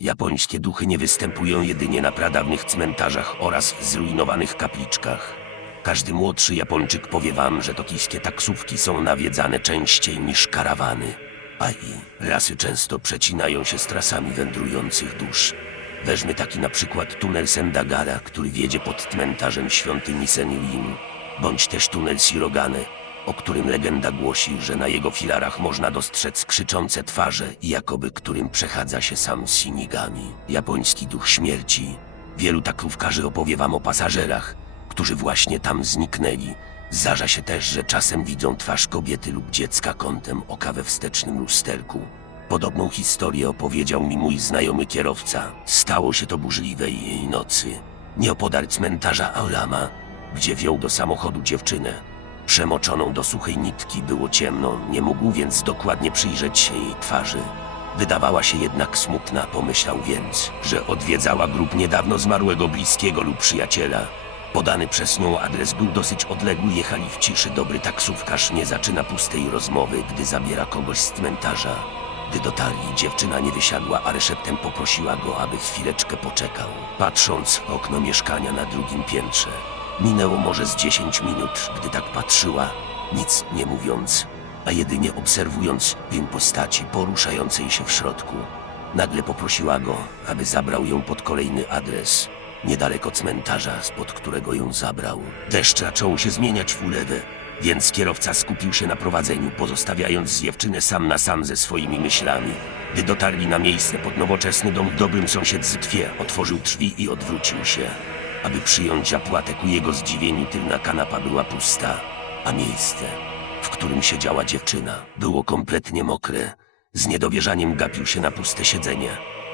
Japońskie duchy nie występują jedynie na pradawnych cmentarzach oraz zrujnowanych kapliczkach. Każdy młodszy Japończyk powie wam, że tokijskie taksówki są nawiedzane częściej niż karawany. A i rasy często przecinają się z trasami wędrujących dusz. Weźmy taki na przykład tunel Sendagara, który wiedzie pod cmentarzem świątyni Senilin, bądź też tunel Sirogane, o którym legenda głosi, że na jego filarach można dostrzec krzyczące twarze, jakoby którym przechadza się sam Shinigami, japoński duch śmierci. Wielu taksówkarzy opowie wam o pasażerach, którzy właśnie tam zniknęli. Zdarza się też, że czasem widzą twarz kobiety lub dziecka kątem oka we wstecznym lusterku. Podobną historię opowiedział mi mój znajomy kierowca. Stało się to burzliwej jej nocy. Nieopodal cmentarza Aulama, gdzie wziął do samochodu dziewczynę. Przemoczoną do suchej nitki było ciemno, nie mógł więc dokładnie przyjrzeć się jej twarzy. Wydawała się jednak smutna, pomyślał więc, że odwiedzała grób niedawno zmarłego bliskiego lub przyjaciela. Podany przez nią adres był dosyć odległy, jechali w ciszy. Dobry taksówkarz nie zaczyna pustej rozmowy, gdy zabiera kogoś z cmentarza. Gdy dotarli, dziewczyna nie wysiadła, a reszeptem poprosiła go, aby chwileczkę poczekał, patrząc w okno mieszkania na drugim piętrze. Minęło może z 10 minut, gdy tak patrzyła, nic nie mówiąc, a jedynie obserwując pień postaci poruszającej się w środku. Nagle poprosiła go, aby zabrał ją pod kolejny adres, niedaleko cmentarza, spod którego ją zabrał. Deszcz zaczął się zmieniać w ulewę, więc kierowca skupił się na prowadzeniu, pozostawiając dziewczynę sam na sam ze swoimi myślami. Gdy dotarli na miejsce pod nowoczesny dom w dobrym sąsiedztwie, otworzył drzwi i odwrócił się. Aby przyjąć zapłatę ku jego zdziwieniu, tylna kanapa była pusta, a miejsce, w którym siedziała dziewczyna, było kompletnie mokre. Z niedowierzaniem gapił się na puste siedzenie,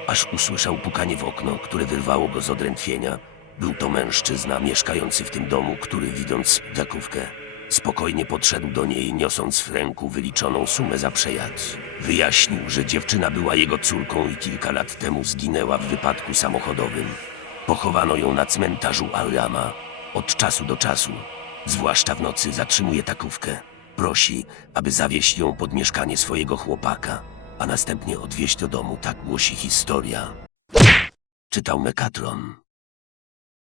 aż usłyszał pukanie w okno, które wyrwało go z odrętwienia. Był to mężczyzna mieszkający w tym domu, który widząc zakówkę, spokojnie podszedł do niej, niosąc w ręku wyliczoną sumę za przejazd. Wyjaśnił, że dziewczyna była jego córką i kilka lat temu zginęła w wypadku samochodowym. Pochowano ją na cmentarzu Aulama. Od czasu do czasu, zwłaszcza w nocy, zatrzymuje takówkę. Prosi, aby zawieźć ją pod mieszkanie swojego chłopaka, a następnie odwieźć do domu, tak głosi historia. Czytał Mekatron.